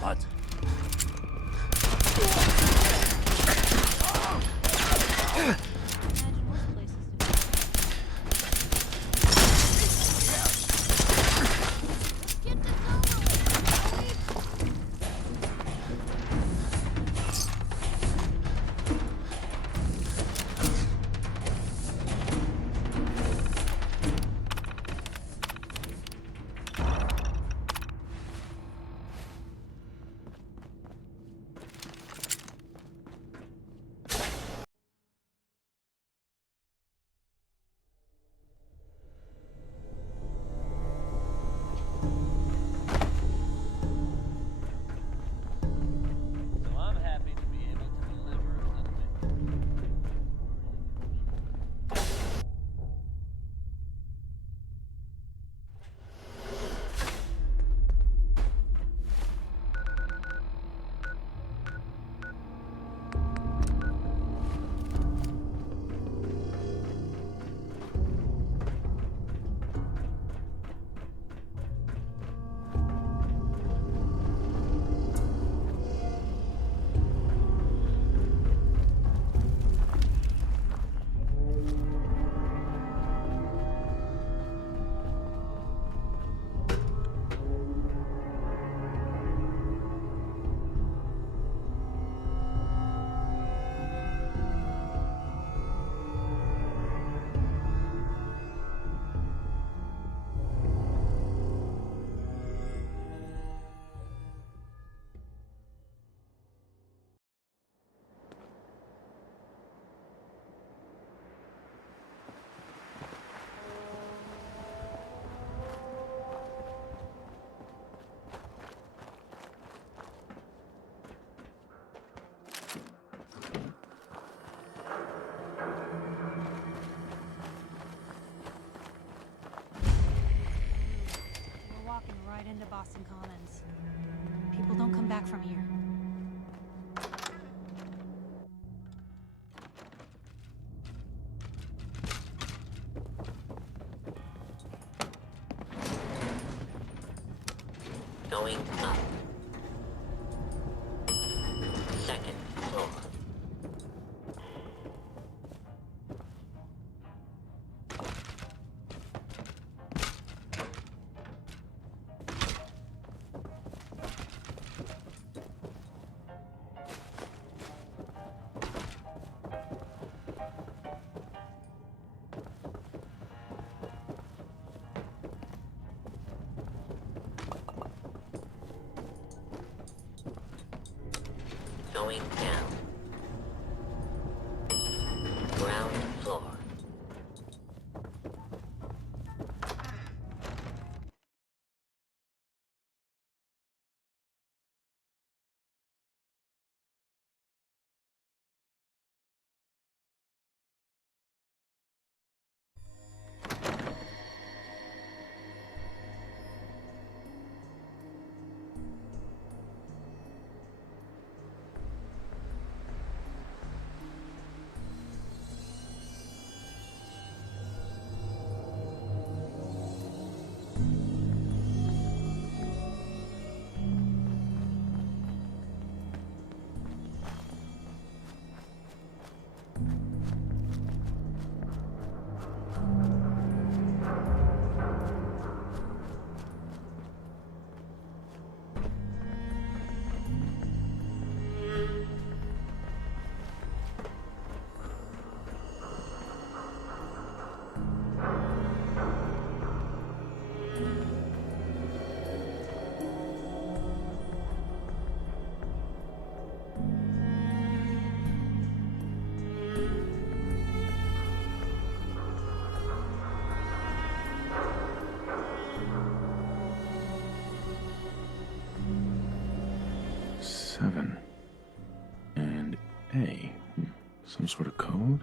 What? Into Boston Commons. People don't come back from here. Going up. Second floor. Going down. Ground floor. Seven. And A. Some sort of code?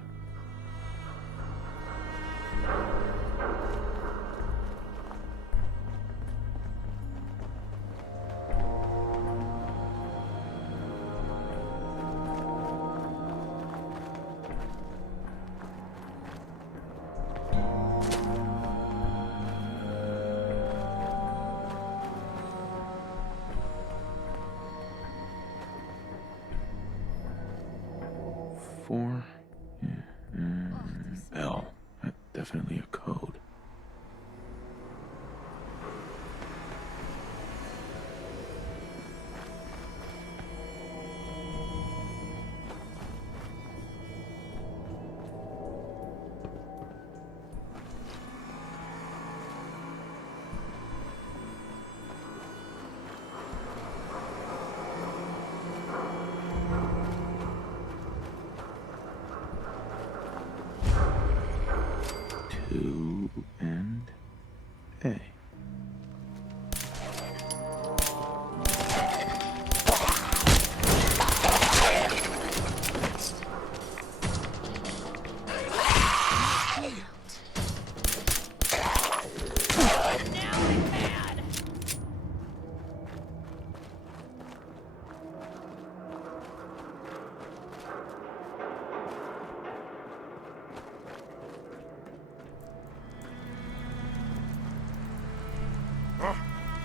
4. Yeah. L. Definitely a code. Two and A.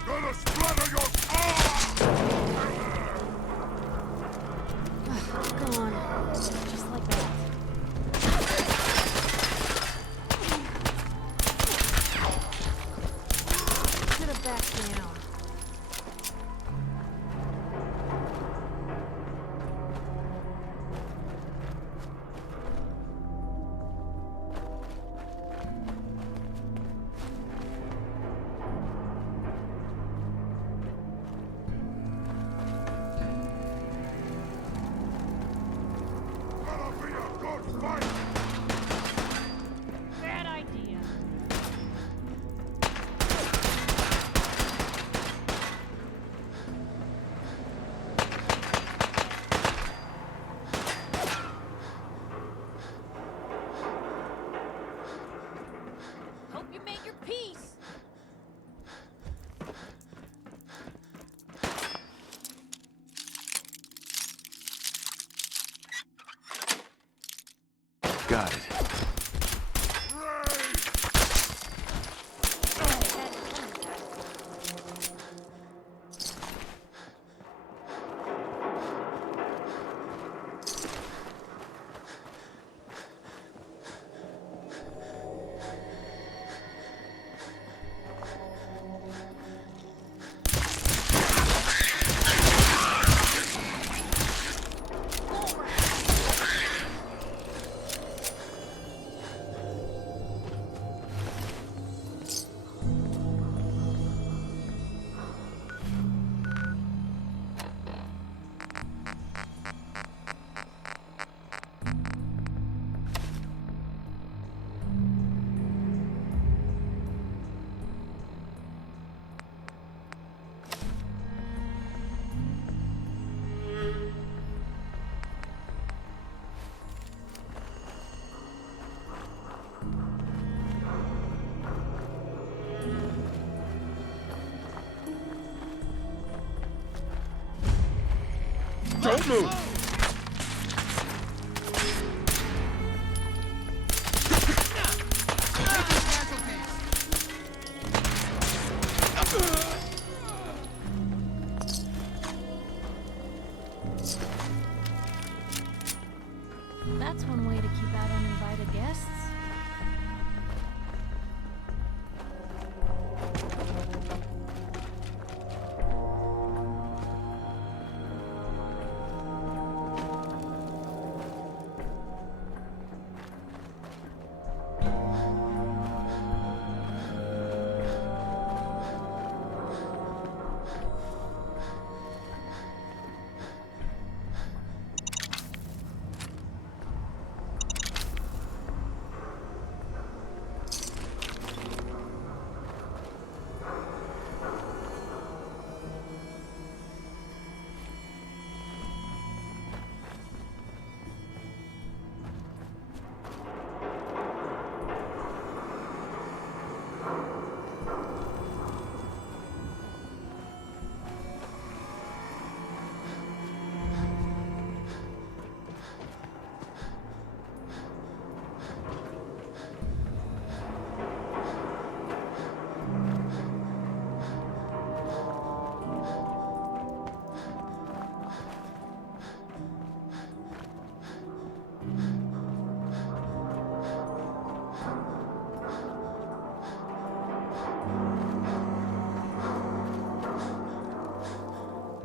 Gonna splatter your Gone. Just like that. Should have backed down. Gonna be a good fight! Bad idea. Hope you made your peace. Got it. Don't move! That's one way to keep out uninvited guests.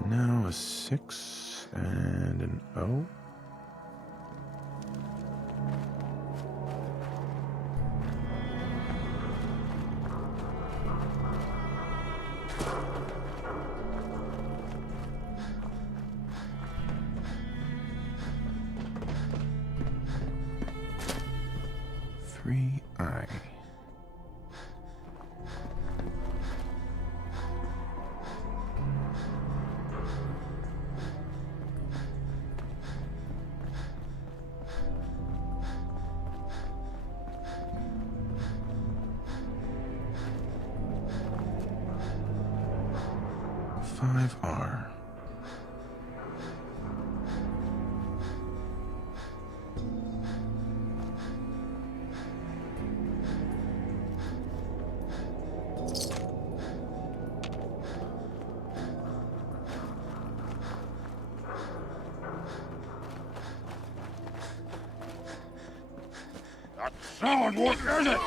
Now a 6 and an O. Three I. Five R. That sound, what is it?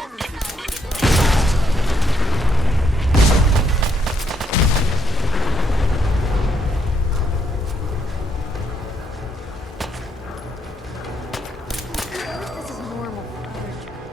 This is normal for other tourists.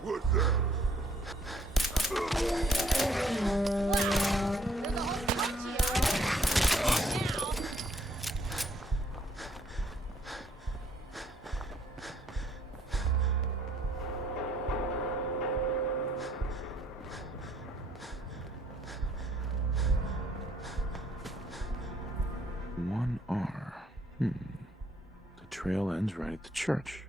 What's that? One R. The trail ends right at the church.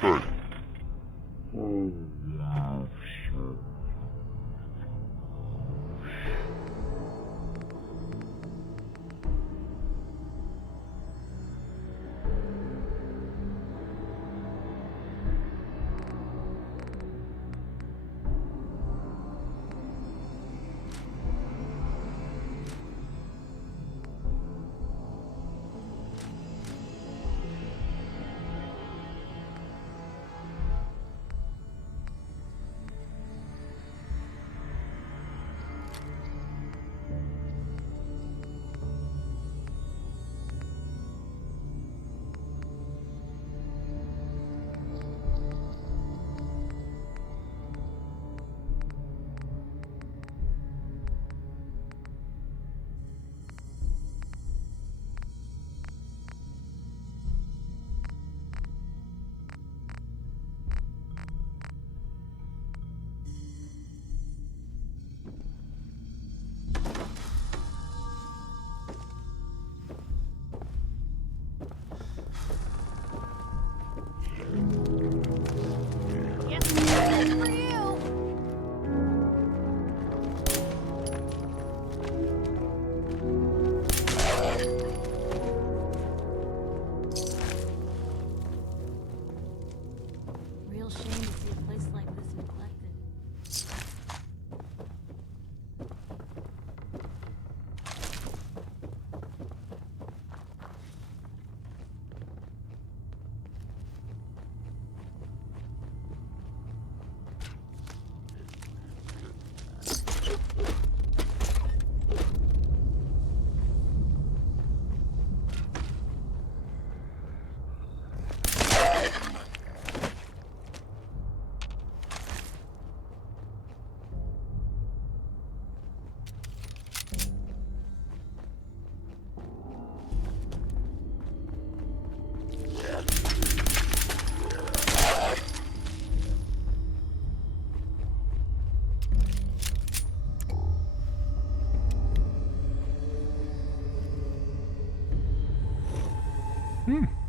Hey. Yes, good for you. Real shame to see a place like this neglected.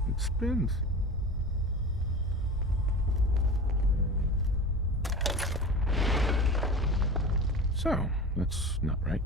It spins. So, that's not right.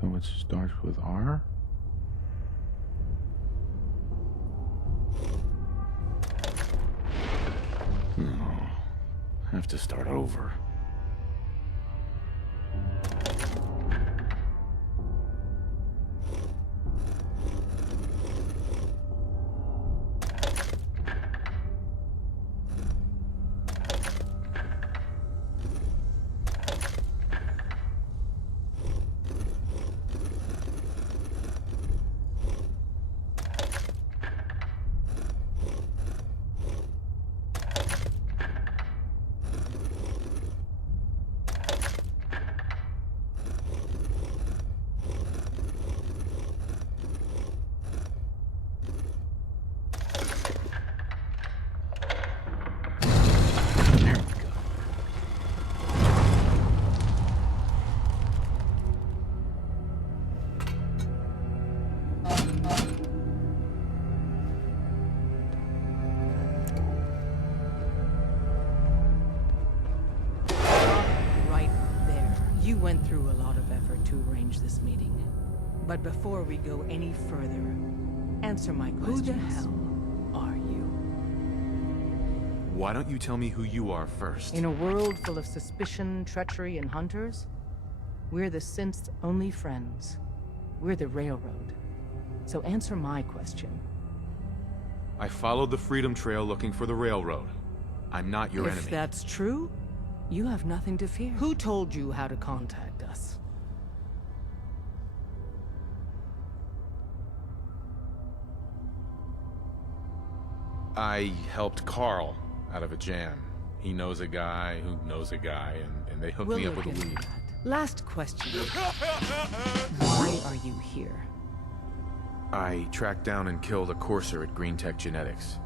So it starts with R? Oh, have to start over. through a lot of effort to arrange this meeting. But before we go any further, answer my questions. Who the hell are you? Why don't you tell me who you are first? In a world full of suspicion, treachery, and hunters, we're the synth's only friends. We're the Railroad. So answer my question. I followed the Freedom Trail looking for the Railroad. I'm not your enemy. If that's true, you have nothing to fear. Who told you how to contact us? I helped Carl out of a jam. He knows a guy who knows a guy, and they hooked me up with a lead. Last question. Why are you here? I tracked down and killed a courser at Green Tech Genetics.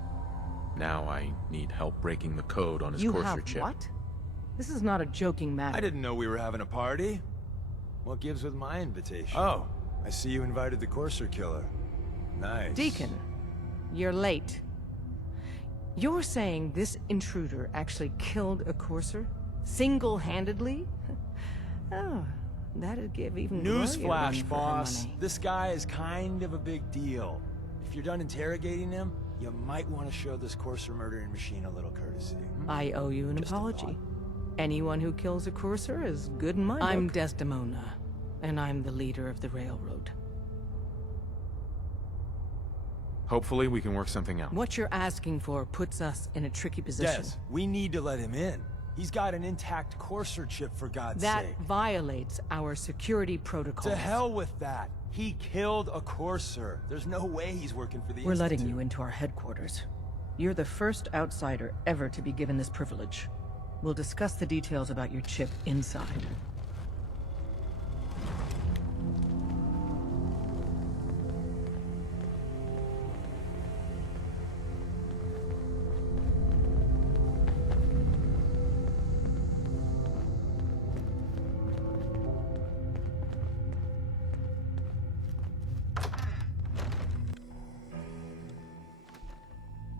Now I need help breaking the code on his courser chip. What? This is not a joking matter. I didn't know we were having a party. What gives with my invitation? Oh, I see you invited the courser killer. Nice. Deacon, you're late. You're saying this intruder actually killed a courser? Single-handedly? Oh, that'd give even Newsflash, boss. This guy is kind of a big deal. If you're done interrogating him, you might want to show this courser murdering machine a little courtesy. I owe you an apology. Anyone who kills a courser is good in my book. I'm Desdemona, and I'm the leader of the Railroad. Hopefully we can work something out. What you're asking for puts us in a tricky position. Des, we need to let him in. He's got an intact courser chip, for God's sake. That violates our security protocols. To hell with that. He killed a courser. There's no way he's working for the We're Institute. letting you into our headquarters. You're the first outsider ever to be given this privilege. We'll discuss the details about your chip inside.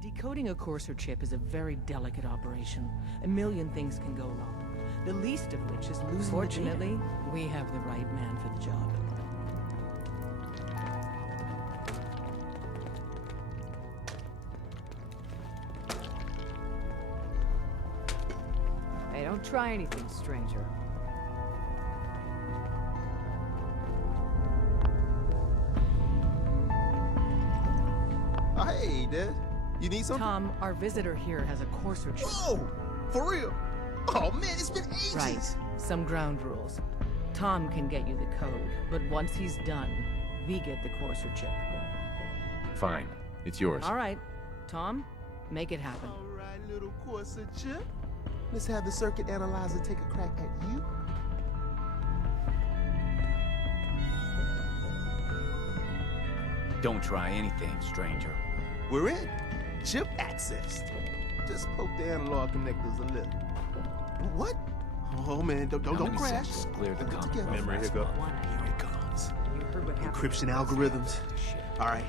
Decoding a courser chip is a very delicate operation. A million things can go wrong, the least of which is losing. Fortunately, we have the right man for the job. Hey, don't try anything, stranger. Hey, Dad. You need something? Tom, our visitor here has a courser chip. Oh, for real? Oh man, it's been ages. Right. Some ground rules. Tom can get you the code, but once he's done, we get the courser chip. Fine. It's yours. All right. Tom, make it happen. All right, little courser chip. Let's have the circuit analyzer take a crack at you. Don't try anything, stranger. We're in. Chip accessed. Just poke the analog connectors a little. What? Oh man, don't crash. Just clear the Hold it comm. together. Memory Here hiccup. it comes. You heard what happened. Encryption algorithms. All right.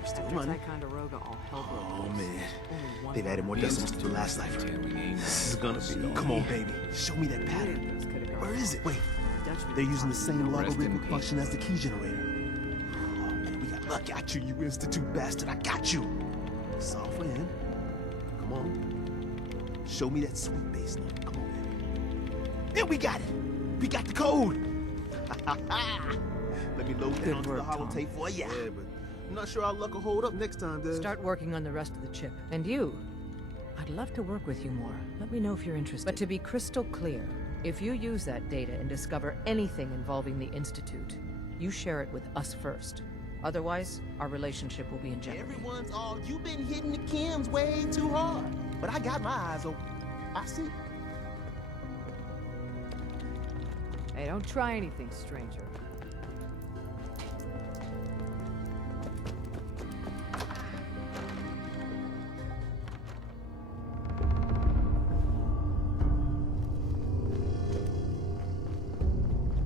We're still After running. Ticonderoga, all hell broke Oh loose. man, Only one they've added more man decimals to the last cipher. This is gonna be. Come on, baby. Show me that pattern. Things could've gone Where is it? Wait, Dutchman they're using the same Rest in logarithmic peace. function as the key generator. Oh man, we got lucky. I got you, you institute bastard. I got you. Software in. Come on. Show me that sweet bass note. Come on, baby. Yeah, we got it. We got the code. Let me load that Good onto work, the holotape for ya. Yeah, but I'm not sure our luck will hold up next time, Dad. Start working on the rest of the chip. And you, I'd love to work with you more. Let me know if you're interested. But to be crystal clear, if you use that data and discover anything involving the Institute, you share it with us first. Otherwise, our relationship will be in jeopardy. Everyone's all, you've been hitting the chems way too hard. But I got my eyes open. I see. Hey, don't try anything, stranger.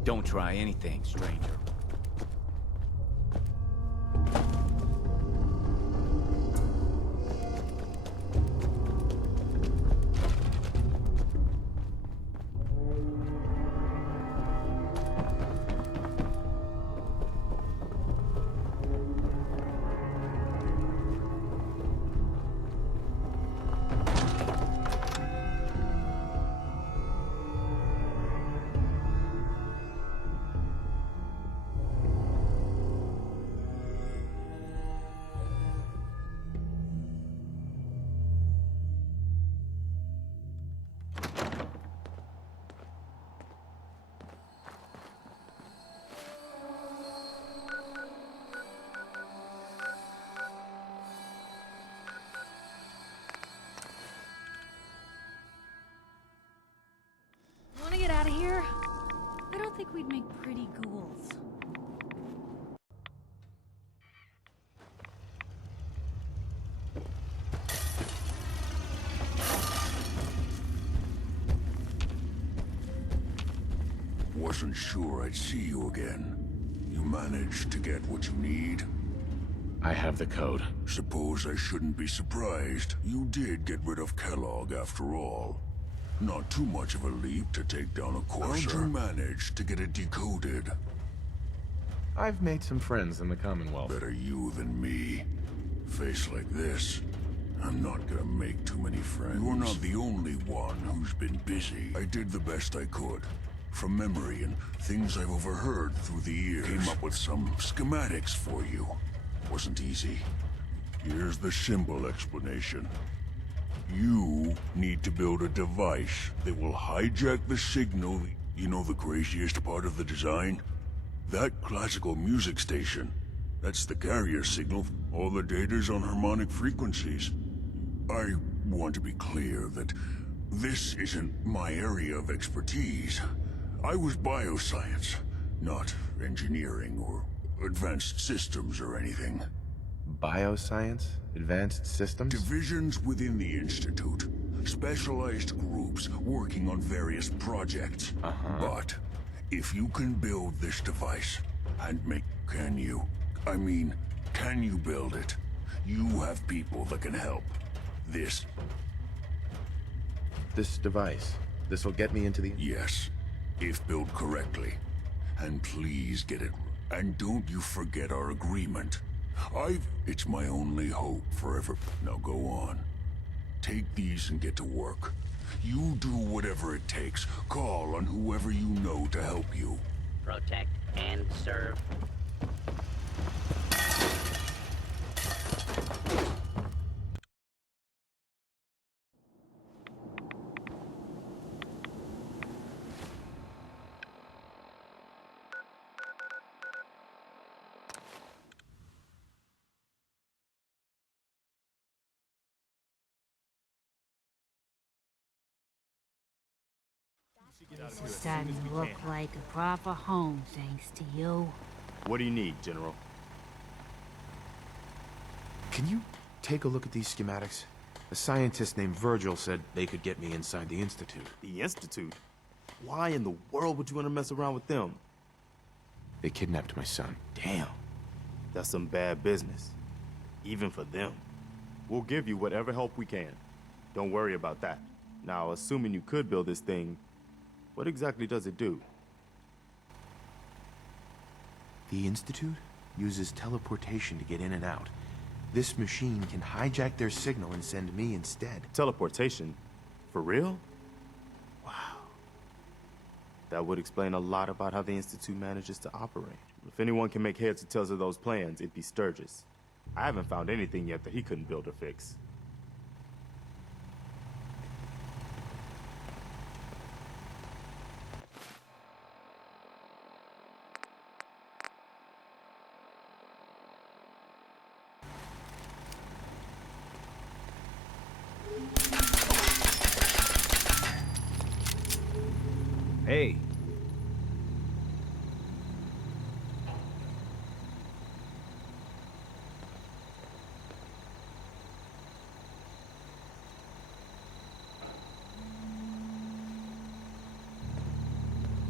Don't try anything, stranger. Wasn't sure I'd see you again. You managed to get what you need? I have the code. Suppose I shouldn't be surprised. You did get rid of Kellogg after all. Not too much of a leap to take down a Courser. How'd you manage to get it decoded? I've made some friends in the Commonwealth. Better you than me. Face like this, I'm not gonna make too many friends. You're not the only one who's been busy. I did the best I could. From memory and things I've overheard through the years. Came up with some schematics for you. Wasn't easy. Here's the symbol explanation. You need to build a device that will hijack the signal. You know the craziest part of the design? That classical music station. That's the carrier signal. All the data's on harmonic frequencies. I want to be clear that this isn't my area of expertise. I was bioscience, not engineering or advanced systems or anything. Bioscience? Advanced systems? Divisions within the Institute. Specialized groups working on various projects. But if you can build this device and make... Can you build it? You have people that can help. This device. This'll get me into the... Yes, if built correctly. And please get it. And don't you forget our agreement. It's my only hope forever. Now go on. Take these and get to work. You do whatever it takes. Call on whoever you know to help you. Protect and serve. This is starting to look like a proper home, thanks to you. What do you need, General? Can you take a look at these schematics? A scientist named Virgil said they could get me inside the Institute. The Institute? Why in the world would you want to mess around with them? They kidnapped my son. Damn. That's some bad business. Even for them. We'll give you whatever help we can. Don't worry about that. Now, assuming you could build this thing, what exactly does it do? The Institute uses teleportation to get in and out. This machine can hijack their signal and send me instead. Teleportation? For real? Wow. That would explain a lot about how the Institute manages to operate. If anyone can make heads or tails of those plans, it'd be Sturgis. I haven't found anything yet that he couldn't build or fix. Hey.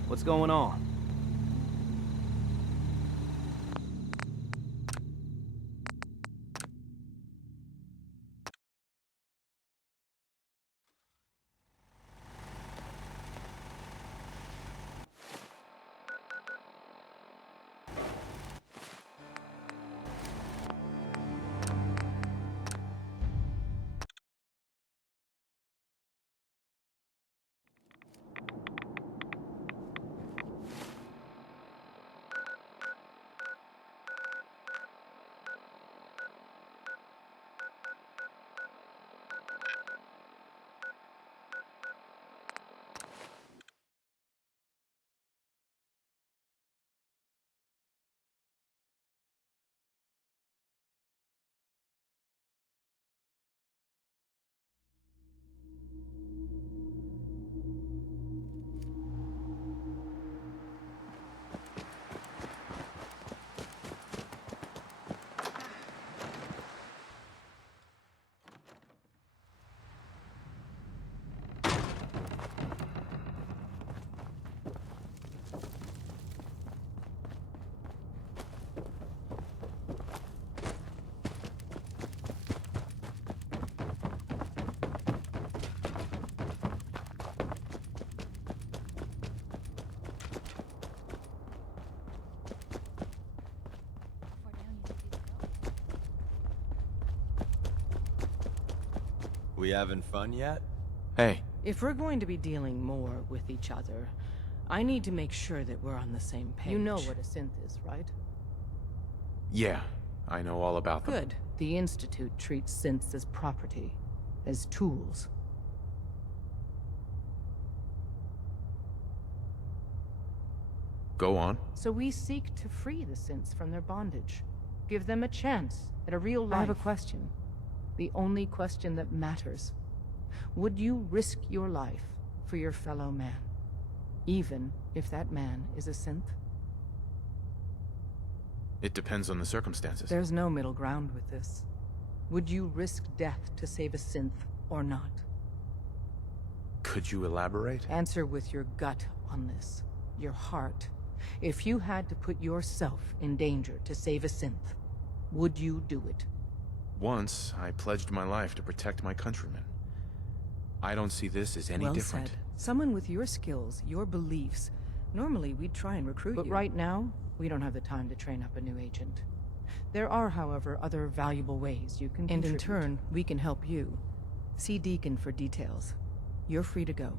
What's going on? We having fun yet? Hey, If we're going to be dealing more with each other, I need to make sure that we're on the same page. You know what a synth is, right? yeah, I know all about them. Good. The Institute treats synths as property, as tools. Go on. So we seek to free the synths from their bondage. Give them a chance at a real life. I have a question. The only question that matters. Would you risk your life for your fellow man? Even if that man is a synth? It depends on the circumstances. There's no middle ground with this. Would you risk death to save a synth or not? Could you elaborate? Answer with your gut on this. Your heart. If you had to put yourself in danger to save a synth, would you do it? Once, I pledged my life to protect my countrymen. I don't see this as any Well different. said. Someone with your skills, your beliefs. Normally, we'd try and recruit you. But right now, we don't have the time to train up a new agent. There are, however, other valuable ways you can contribute. And in turn, we can help you. See Deacon for details. You're free to go.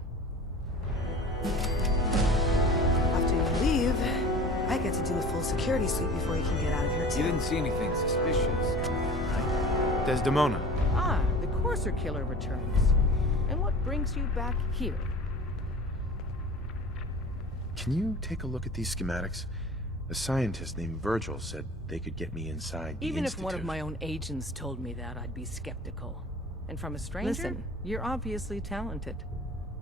After you leave, I get to do a full security sweep before you can get out of here, too. You didn't see anything suspicious, right? Desdemona. Ah, the Courser Killer returns. And what brings you back here? Can you take a look at these schematics? A scientist named Virgil said they could get me inside the Even if Institute. one of my own agents told me that, I'd be skeptical. And from a stranger? Listen, you're obviously talented.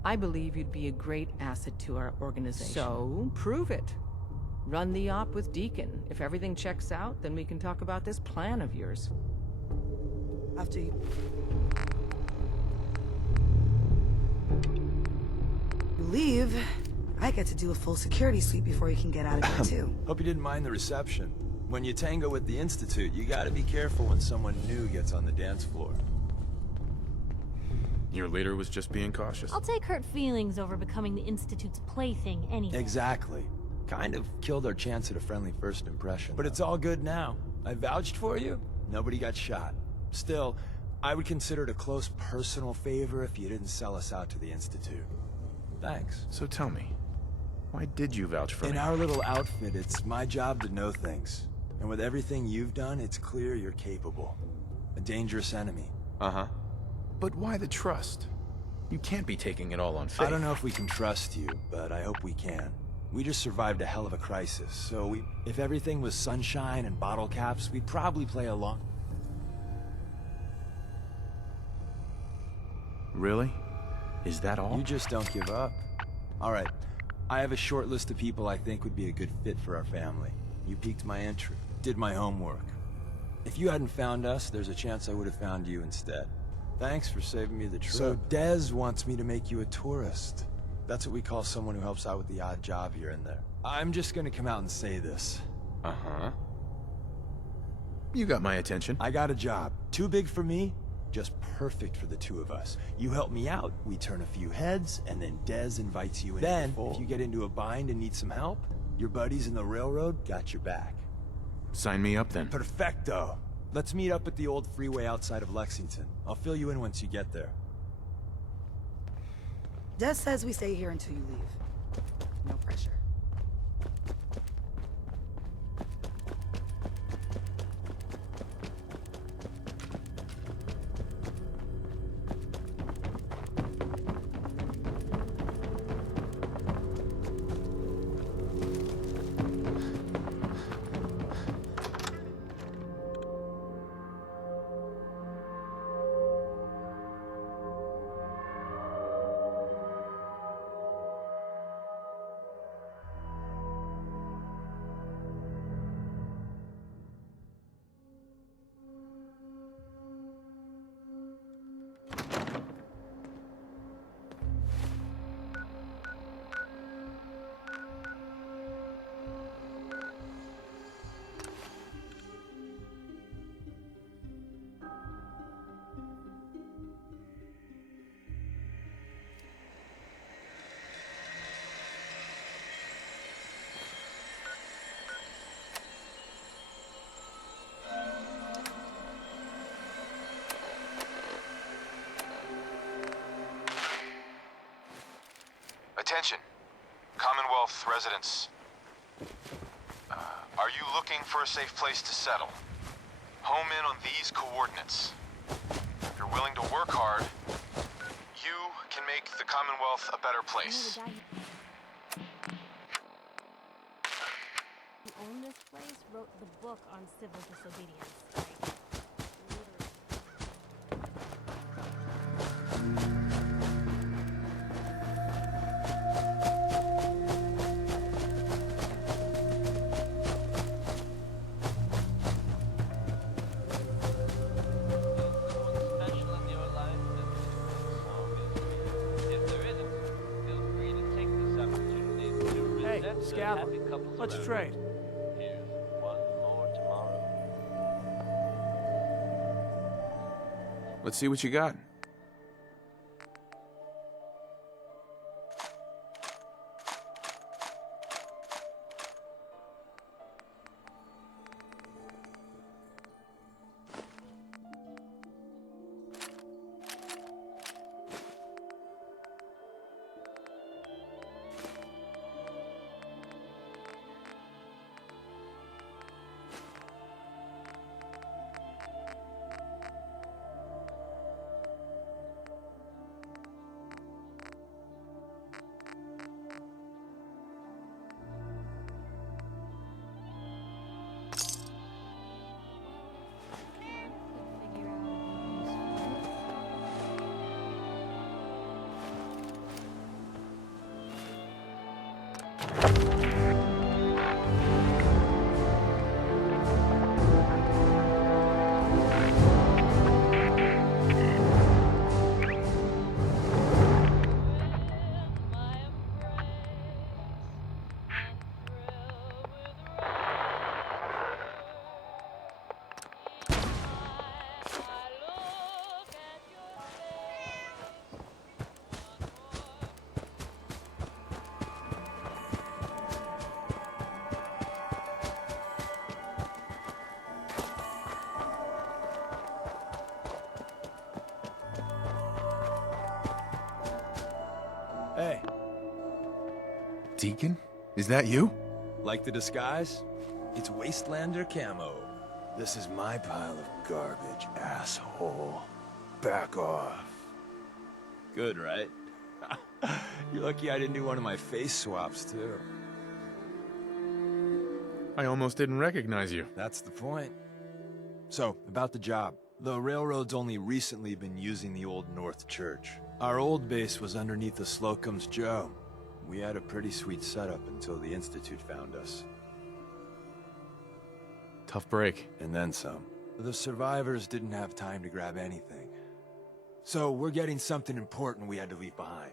I believe you'd be a great asset to our organization. So, prove it. Run the op with Deacon. If everything checks out, then we can talk about this plan of yours. After you leave, I get to do a full security sweep before you can get out of here, too. Hope you didn't mind the reception. When you tango with the Institute, you gotta be careful when someone new gets on the dance floor. Your leader was just being cautious. I'll take hurt feelings over becoming the Institute's plaything anyway. Exactly. Kind of killed our chance at a friendly first impression. But it's all good now. I vouched for you. Nobody got shot. Still, I would consider it a close personal favor if you didn't sell us out to the Institute. Thanks. So tell me, why did you vouch for me? In our little outfit, it's my job to know things. And with everything you've done, it's clear you're capable. A dangerous enemy. Uh-huh. But why the trust? You can't be taking it all on faith. I don't know if we can trust you, but I hope we can. We just survived a hell of a crisis, so if everything was sunshine and bottle caps, we'd probably play along. Really? Is that all? You just don't give up. All right, I have a short list of people I think would be a good fit for our family. You piqued my interest, did my homework. If you hadn't found us, there's a chance I would have found you instead. Thanks for saving me the trip. So Dez wants me to make you a tourist. That's what we call someone who helps out with the odd job here and there. I'm just gonna come out and say this. Uh-huh. You got my attention. I got a job. Too big for me, just perfect for the two of us. You help me out, we turn a few heads, and then Dez invites you in. Then, if you get into a bind and need some help, your buddies in the railroad got your back. Sign me up then. Perfecto. Let's meet up at the old freeway outside of Lexington. I'll fill you in once you get there. Des says we stay here until you leave. No pressure. Commonwealth residents. Are you looking for a safe place to settle? Home in on these coordinates. If you're willing to work hard, you can make the Commonwealth a better place. Who owned this place wrote the book on civil disobedience. Hey, Scavenger, let's trade. Let's see what you got. Hey. Deacon? Is that you? Like the disguise? It's Wastelander camo. This is my pile of garbage, asshole. Back off. Good, right? You're lucky I didn't do one of my face swaps, too. I almost didn't recognize you. That's the point. So, about the job. The railroad's only recently been using the Old North Church. Our old base was underneath the Slocum's Joe. We had a pretty sweet setup until the Institute found us. Tough break. And then some. The survivors didn't have time to grab anything. So we're getting something important we had to leave behind.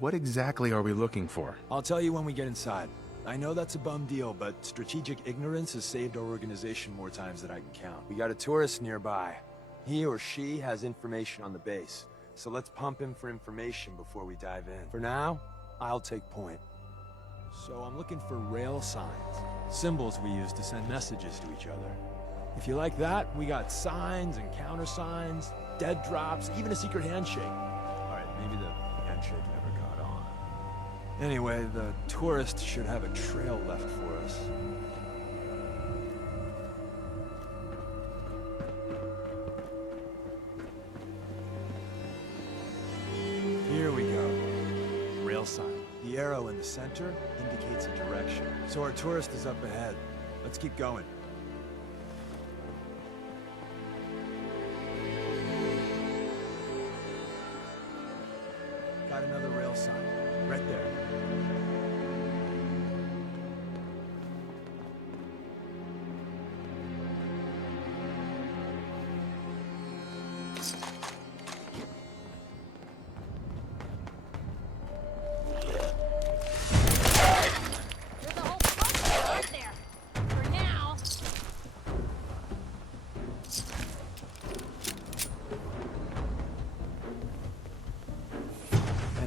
What exactly are we looking for? I'll tell you when we get inside. I know that's a bum deal, but strategic ignorance has saved our organization more times than I can count. We got a tourist nearby. He or she has information on the base, so let's pump him for information before we dive in. For now, I'll take point. So I'm looking for rail signs, symbols we use to send messages to each other. If you like that, we got signs and countersigns, dead drops, even a secret handshake. All right, maybe the handshake never got on. Anyway, the tourist should have a trail left for us. Here we go. Rail sign. The arrow in the center indicates a direction. So our tourist is up ahead. Let's keep going. Got another rail sign. Right there.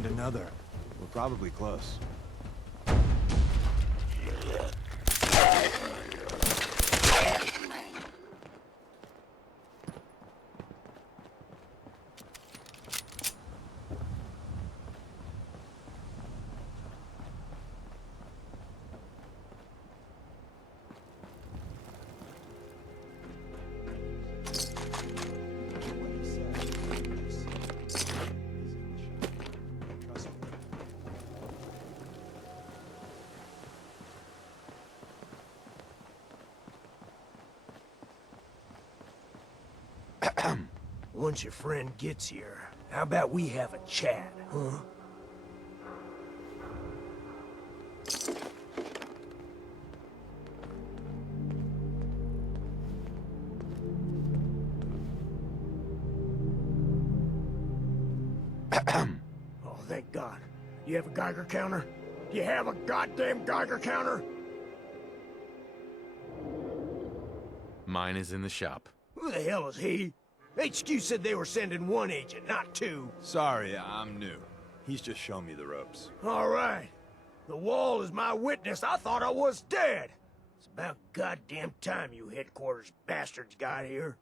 Another. We're probably close. Once your friend gets here, how about we have a chat, huh? Oh, thank God. You have a Geiger counter? You have a goddamn Geiger counter? Mine is in the shop. Who the hell is he? HQ said they were sending one agent, not two. Sorry, I'm new. He's just showing me the ropes. All right. The wall is my witness. I thought I was dead. It's about goddamn time you headquarters bastards got here.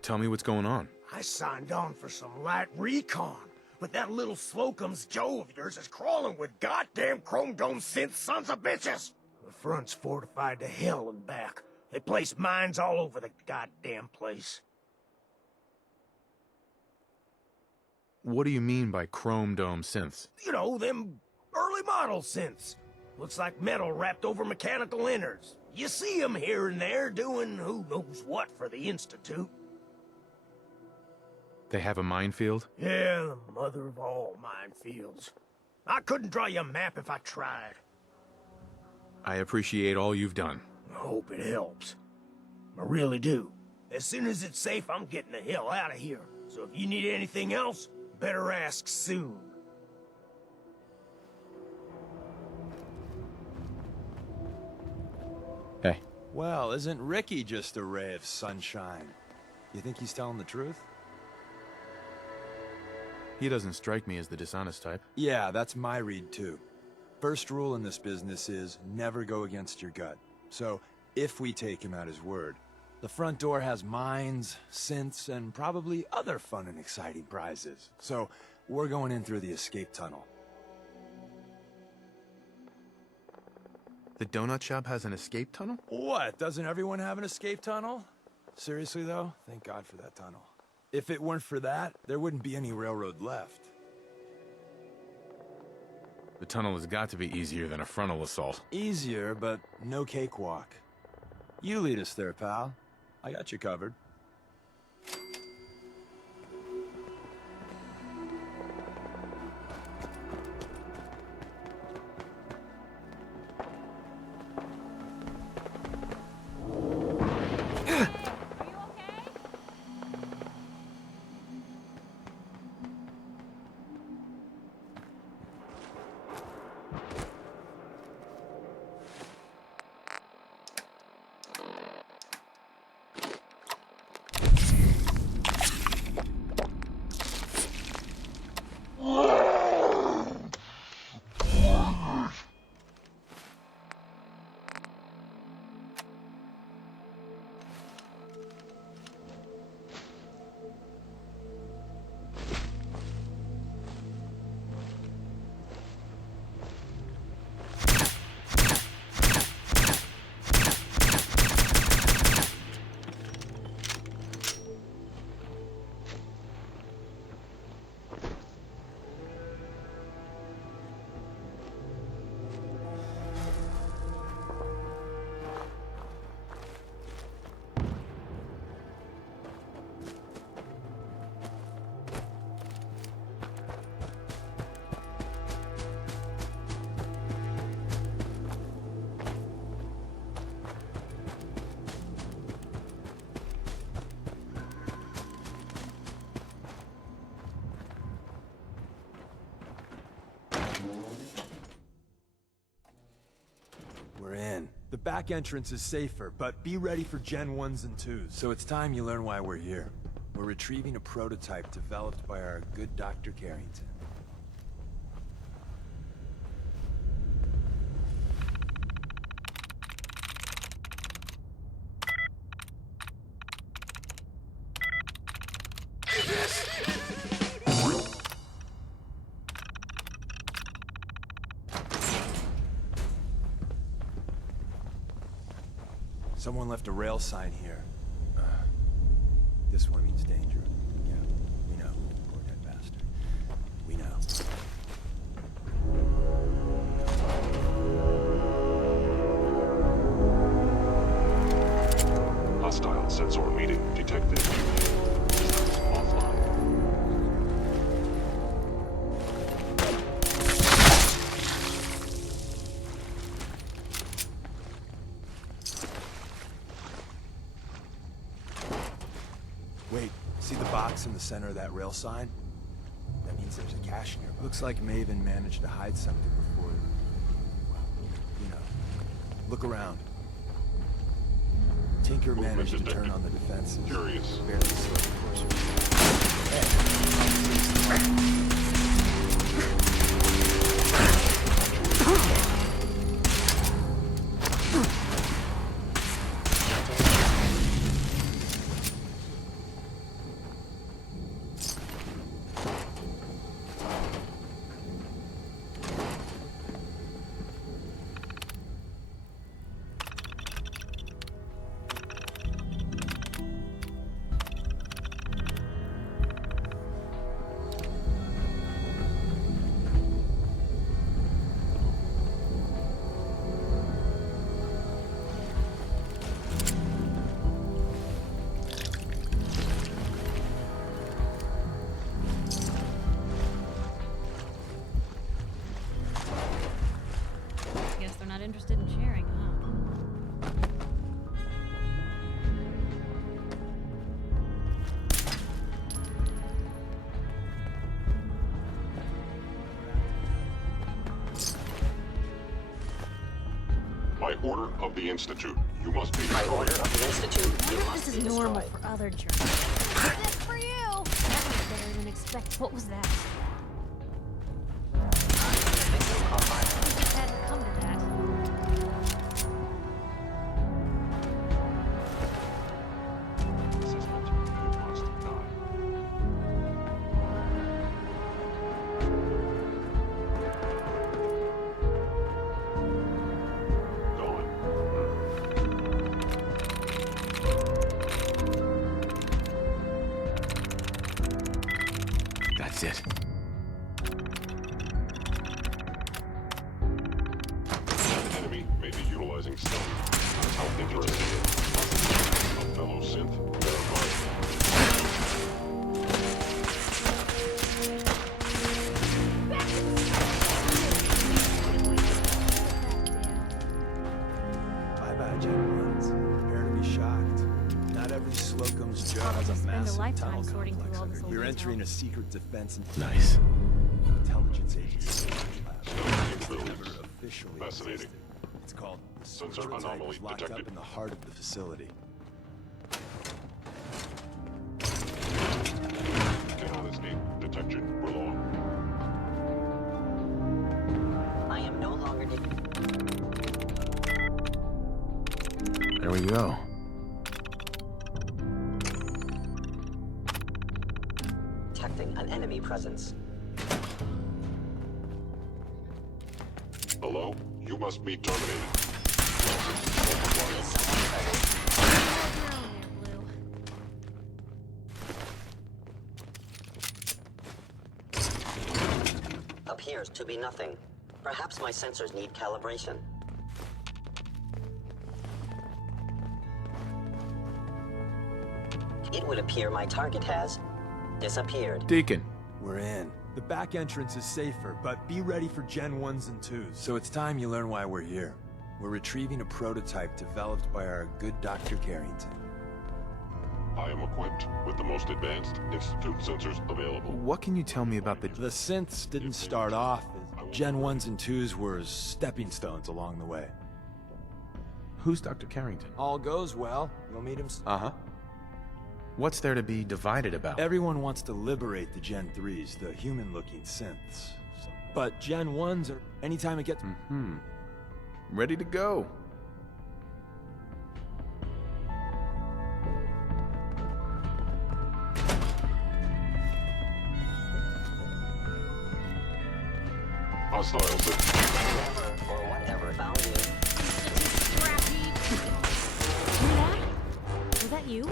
Tell me what's going on. I signed on for some light recon, but that little Slocum's Joe of yours is crawling with goddamn chrome dome synth sons of bitches. The front's fortified to hell and back. They place mines all over the goddamn place. What do you mean by chrome dome synths? You know, them early model synths. Looks like metal wrapped over mechanical innards. You see them here and there doing who knows what for the Institute. They have a minefield? Yeah, the mother of all minefields. I couldn't draw you a map if I tried. I appreciate all you've done. I hope it helps. I really do. As soon as it's safe, I'm getting the hell out of here. So if you need anything else, better ask soon. Hey. Well, isn't Ricky just a ray of sunshine? You think he's telling the truth? He doesn't strike me as the dishonest type. Yeah, that's my read too. First rule in this business is never go against your gut. So, if we take him at his word, the front door has mines, synths, and probably other fun and exciting prizes. So, we're going in through the escape tunnel. The donut shop has an escape tunnel? What? Doesn't everyone have an escape tunnel? Seriously though, thank God for that tunnel. If it weren't for that, there wouldn't be any railroad left. The tunnel has got to be easier than a frontal assault. Easier, but no cakewalk. You lead us there, pal. I got you covered. We're in. The back entrance is safer, but be ready for Gen 1s and 2s. So it's time you learn why we're here. We're retrieving a prototype developed by our good Dr. Carrington. Someone left a rail sign here. This one means danger. Yeah, we know. Poor dead bastard. We know. Hostiles. Sensor meeting detected. Systems offline. Wait, see the box in the center of that rail sign? That means there's a cache nearby. Looks like Maven managed to hide something before... Well, you know. Look around. Tinker managed to turn on the defenses. Curious. Barely slow, of course. Hey. Guess they're not interested in sharing, huh? By order of the Institute, you must be... By order of the Institute, you This must is be normal destroyed. for other journals. This for you! That was better than expected. What was that? It hadn't come to that. Assessment. You must die. That's it. Enemy may be utilizing stealth. How interesting. A fellow synth verified. Bye-bye, Jack. Prepare to be shocked. Not every Slocum's job has a Spend a massive lifetime tunnel sorting through complex all under this it. old We're intel. entering a secret defense and Nice. intelligence agency lab. Never officially Fascinating. existed. It's called the Sensor prototype anomaly is locked detected. up in the heart of the facility. Cannot escape detection for long. I am no longer There we go. detecting an enemy presence. Hello? You must be terminated. Appears to be nothing. Perhaps my sensors need calibration. It would appear my target has disappeared. Deacon. We're in. The back entrance is safer, but be ready for Gen 1s and 2s. So it's time you learn why we're here. We're retrieving a prototype developed by our good Dr. Carrington. I am equipped with the most advanced Institute sensors available. What can you tell me about the... The synths didn't start off as Gen 1s and 2s were stepping stones along the way. Who's Dr. Carrington? All goes well, you'll meet him. Uh-huh. What's there to be divided about? Everyone wants to liberate the Gen 3s, the human-looking synths. But Gen 1s are... anytime it gets... Ready to go. Hostiles. Whoever or whatever found you. Was that you?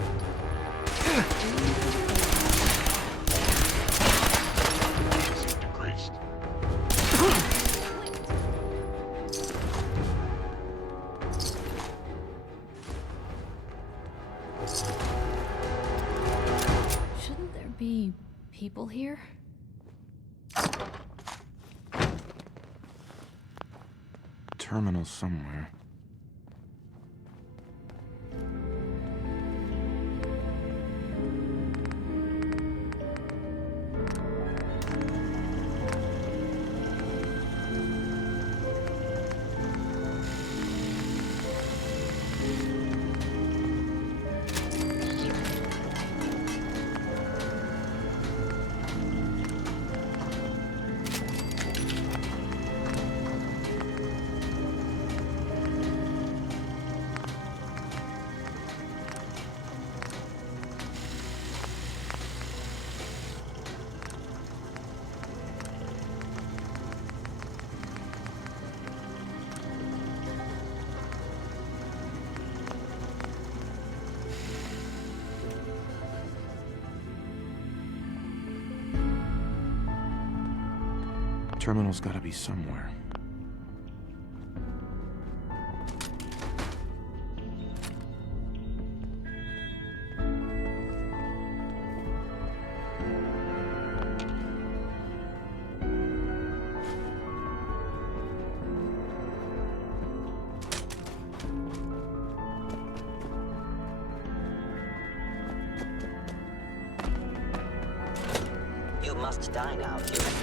Decreased. be people here? Terminal somewhere. Terminal's gotta be somewhere. You must die now, human.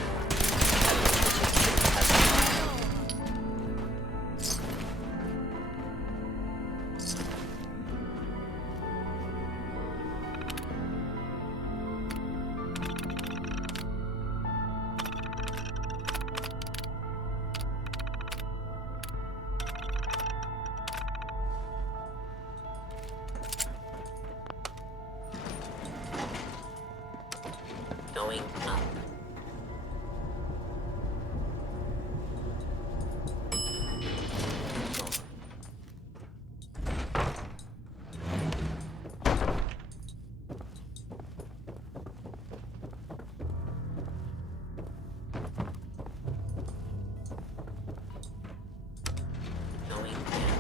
Going up. Going down.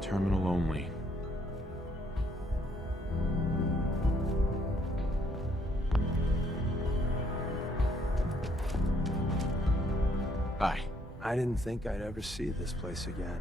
Terminal only. Hi. I didn't think I'd ever see this place again.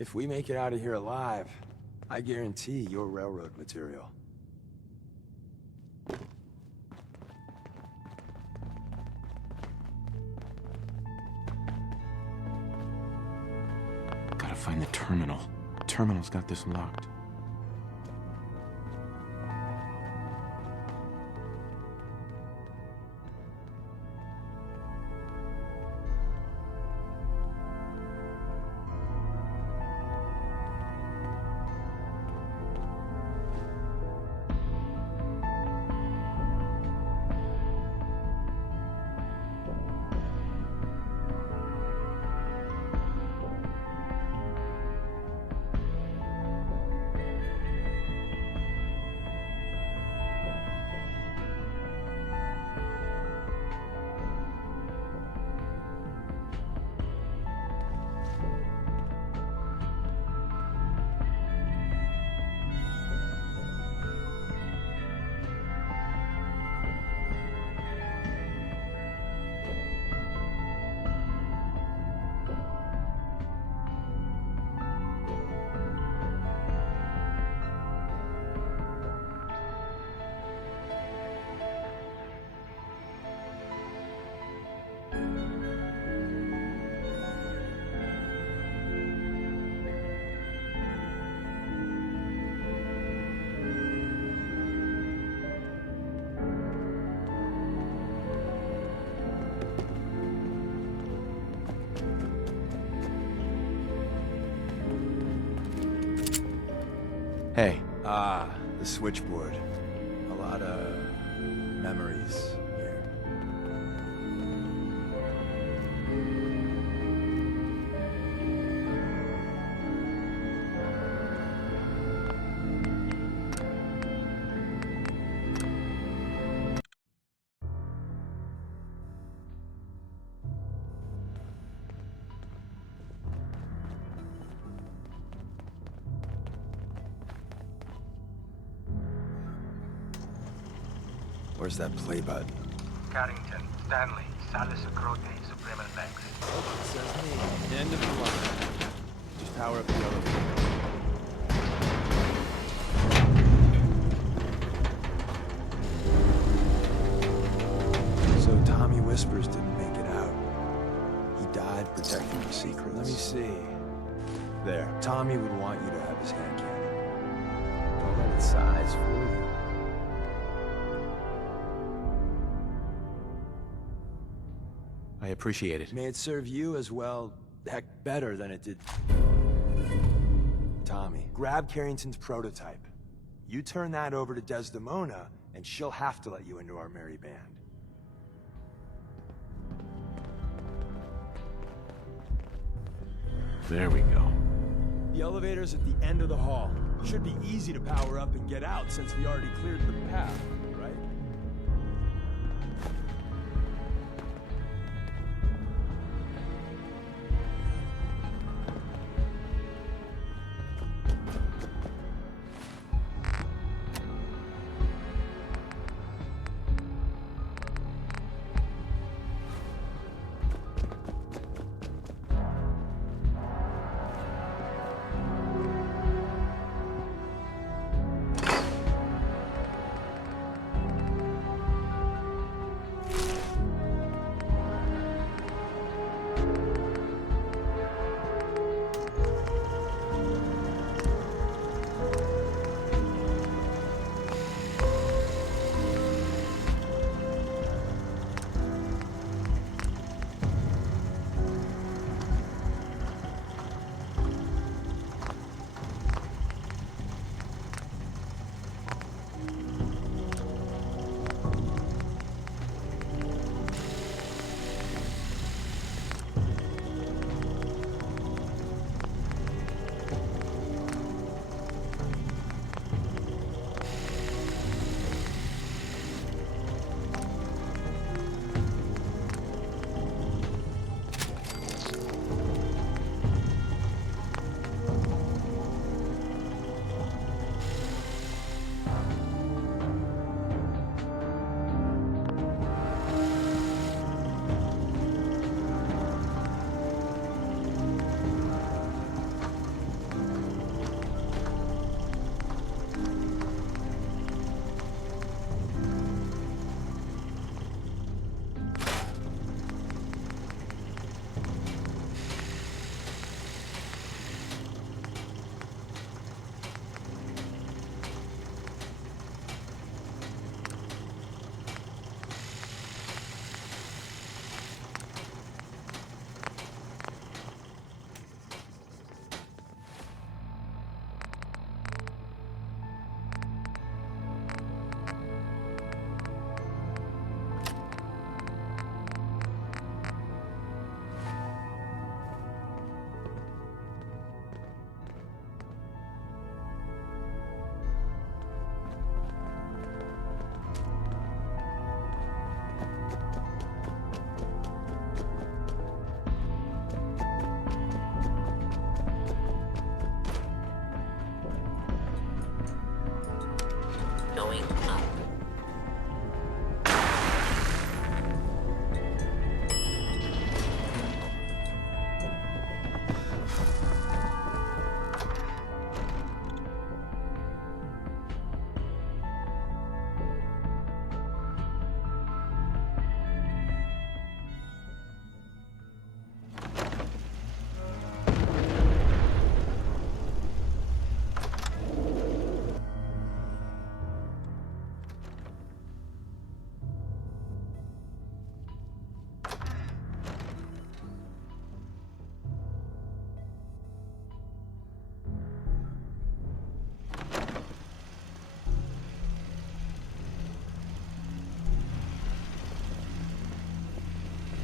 If we make it out of here alive, I guarantee you're railroad material. Gotta find the terminal. Terminal's got this locked. Hey. Ah, the switchboard. A lot of memories here. Where's that play button? Carrington, Stanley, Salis Acrote, Supreme Lex. It says me. End of the line. Just power up the elevator. So Tommy Whispers didn't make it out. He died protecting the secrets. Let me see. There. Tommy would want you to have his hand cannon. Don't let it size for you. I appreciate it. May it serve you as well, heck, better than it did Tommy. Grab Carrington's prototype. You turn that over to Desdemona, and she'll have to let you into our merry band. There we go. The elevator's at the end of the hall. Should be easy to power up and get out since we already cleared the path, right?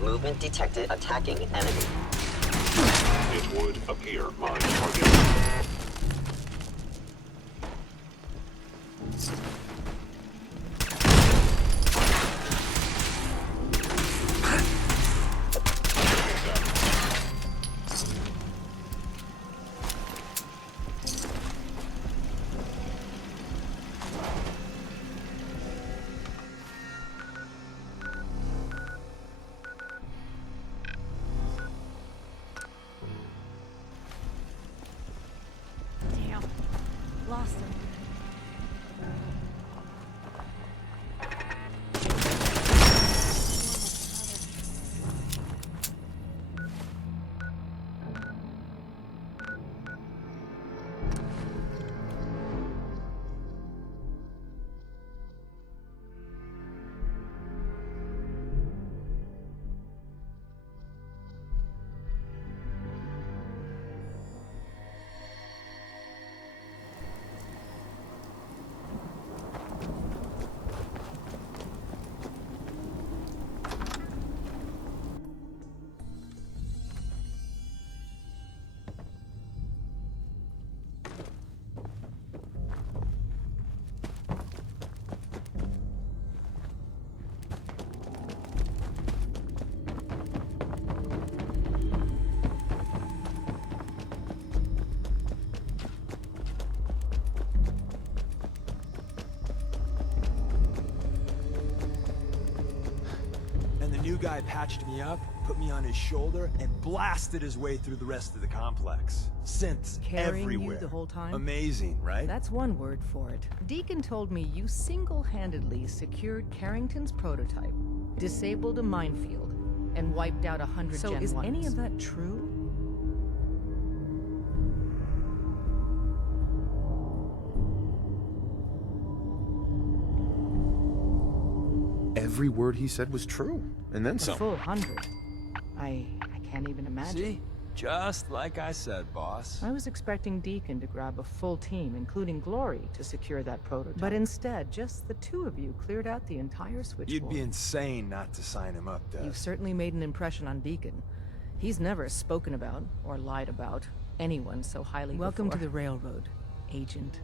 Movement detected attacking enemy. It would appear my target. Damn. Lost him. New guy patched me up, put me on his shoulder, and blasted his way through the rest of the complex. Synths Carrying everywhere. you the whole time? Amazing, right? That's one word for it. Deacon told me you single-handedly secured Carrington's prototype, disabled a minefield, and wiped out 100 Gen 1s. So is any of that true? Every word he said was true, and then A some. full 100. I can't even imagine. See? Just like I said, boss. I was expecting Deacon to grab a full team, including Glory, to secure that prototype. But instead, just the two of you cleared out the entire switchboard. You'd be insane not to sign him up, Des. You've certainly made an impression on Deacon. He's never spoken about, or lied about, anyone so highly Welcome before. to the Railroad, Agent.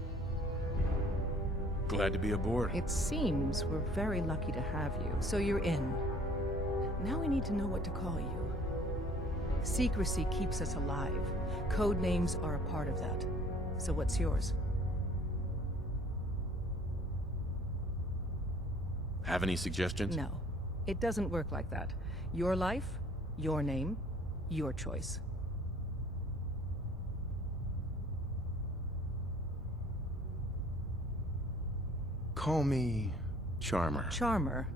Glad to be aboard. It seems we're very lucky to have you. So you're in. Now we need to know what to call you. Secrecy keeps us alive. Code names are a part of that. So what's yours? Have any suggestions? No. It doesn't work like that. Your life, your name, your choice. Call me Charmer. Charmer.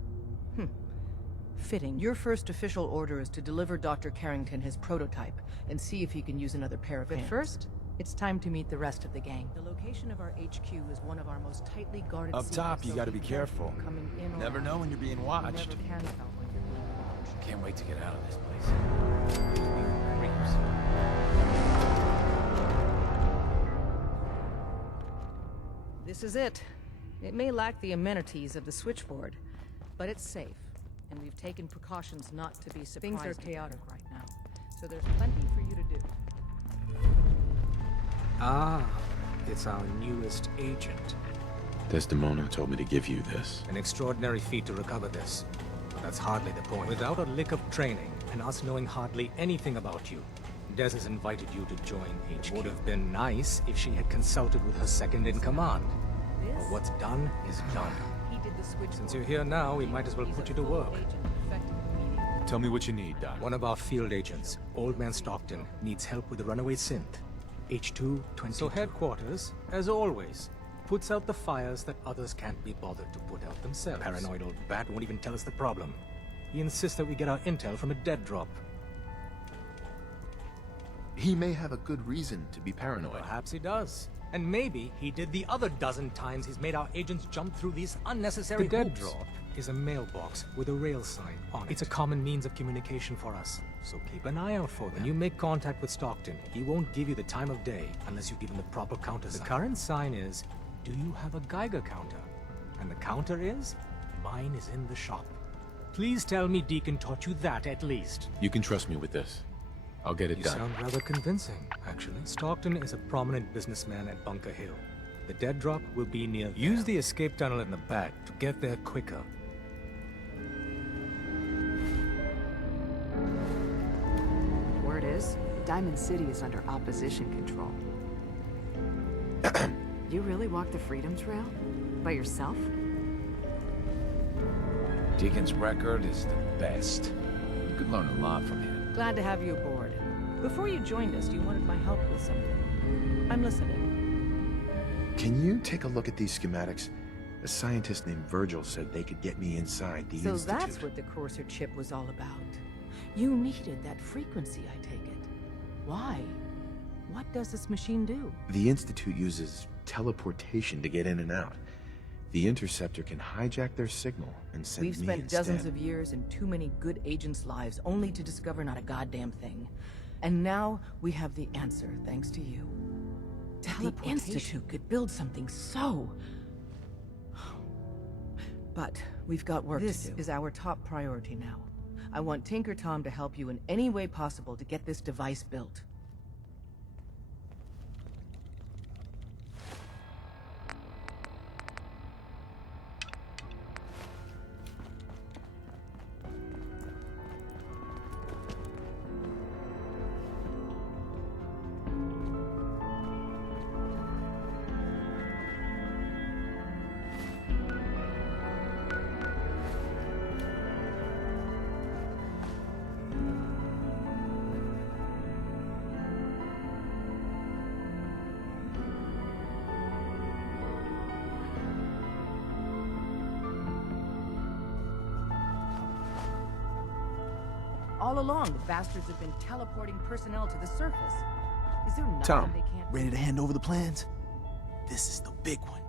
Fitting. Your first official order is to deliver Dr. Carrington his prototype and see if he can use another pair of hands. But first, it's time to meet the rest of the gang. The location of our HQ is one of our most tightly guarded Up secrets, top, you so gotta be careful. Coming in or Never out. know when you're being You watched. never can tell when you're being watched. Can't wait to get out of this place. This is it. It may lack the amenities of the switchboard, but it's safe, and we've taken precautions not to be surprised. Things are chaotic right now, so there's plenty for you to do. Ah, it's our newest agent. Desdemona told me to give you this. An extraordinary feat to recover this. But that's hardly the point. Without a lick of training, and us knowing hardly anything about you, Des has invited you to join HQ. Would have been nice if she had consulted with her second-in-command. But what's done is done. He did the switchboard. Since you're here now, we might as well put you to work. Tell me what you need, Doc. One of our field agents, Old Man Stockton, needs help with the runaway synth. H222. So headquarters, as always, puts out the fires that others can't be bothered to put out themselves. Paranoid old bat won't even tell us the problem. He insists that we get our intel from a dead drop. He may have a good reason to be paranoid. Perhaps he does. And maybe he did the other dozen times he's made our agents jump through these unnecessary The dead hoops. drop is a mailbox with a rail sign on it. It's a common means of communication for us, so keep an eye out for them. When you make contact with Stockton, he won't give you the time of day unless you give him the proper counter sign. The current sign is, do you have a Geiger counter? And the counter is, mine is in the shop. Please tell me Deacon taught you that at least. You can trust me with this. I'll get it You done. sound rather convincing, actually. Stockton is a prominent businessman at Bunker Hill. The dead drop will be near there. Use the escape tunnel in the back to get there quicker. Word is, Diamond City is under opposition control. You really walked the Freedom Trail? By yourself? Deacon's record is the best. You could learn a lot from him. Glad to have you aboard. Before you joined us, you wanted my help with something. I'm listening. Can you take a look at these schematics? A scientist named Virgil said they could get me inside the So Institute. that's what the Courser chip was all about. You needed that frequency, I take it. Why? What does this machine do? The Institute uses teleportation to get in and out. The Interceptor can hijack their signal and send We've me spent instead. dozens of years and too many good agents' lives only to discover not a goddamn thing. And now we have the answer, thanks to you. The Institute could build something so... But we've got work to do. This is our top priority now. I want Tinker Tom to help you in any way possible to get this device built. All along, the bastards have been teleporting personnel to the surface. Is there nothing Tom, they can't... ready to hand over the plans? This is the big one.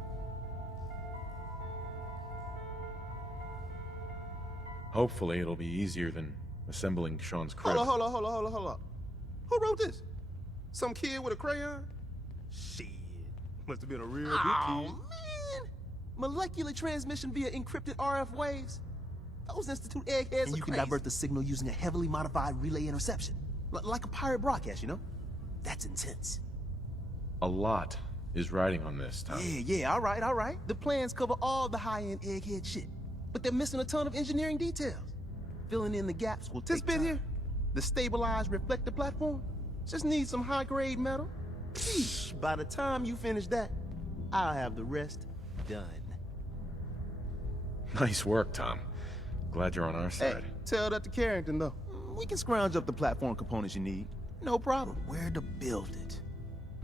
Hopefully it'll be easier than assembling Sean's crib. Hold on. Who wrote this? Some kid with a crayon? Shit. Must have been a real good kid. Man! Molecular transmission via encrypted RF waves? Those Institute eggheads and you can divert the signal using a heavily modified relay interception. Like a pirate broadcast, you know? That's intense. A lot is riding on this, Tom. Yeah, all right. The plans cover all the high-end egghead shit. But they're missing a ton of engineering details. Filling in the gaps will take time. This bit here, the stabilized reflector platform, just needs some high-grade metal. Sheesh, by the time you finish that, I'll have the rest done. Nice work, Tom. Glad you're on our side. Hey, tell that to Carrington, though. We can scrounge up the platform components you need. No problem. Where to build it?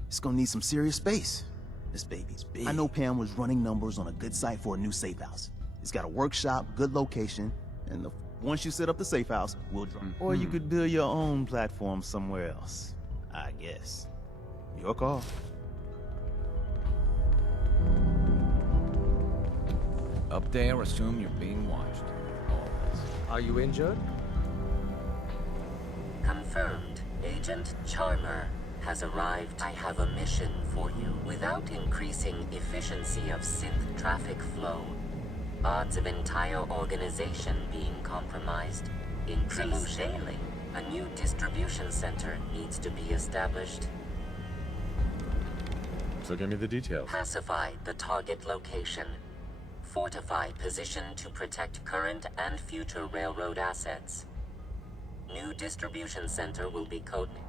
It's gonna need some serious space. This baby's big. I know Pam was running numbers on a good site for a new safe house. It's got a workshop, good location, and once you set up the safe house, we'll drop. Or you could build your own platform somewhere else, I guess. Your call. Up there, assume you're being watched. Are you injured? Confirmed. Agent Charmer has arrived. I have a mission for you. Without increasing efficiency of synth traffic flow, odds of entire organization being compromised increase daily. A new distribution center needs to be established. So give me the details. Pacify the target location. Fortify position to protect current and future railroad assets. New distribution center will be codenamed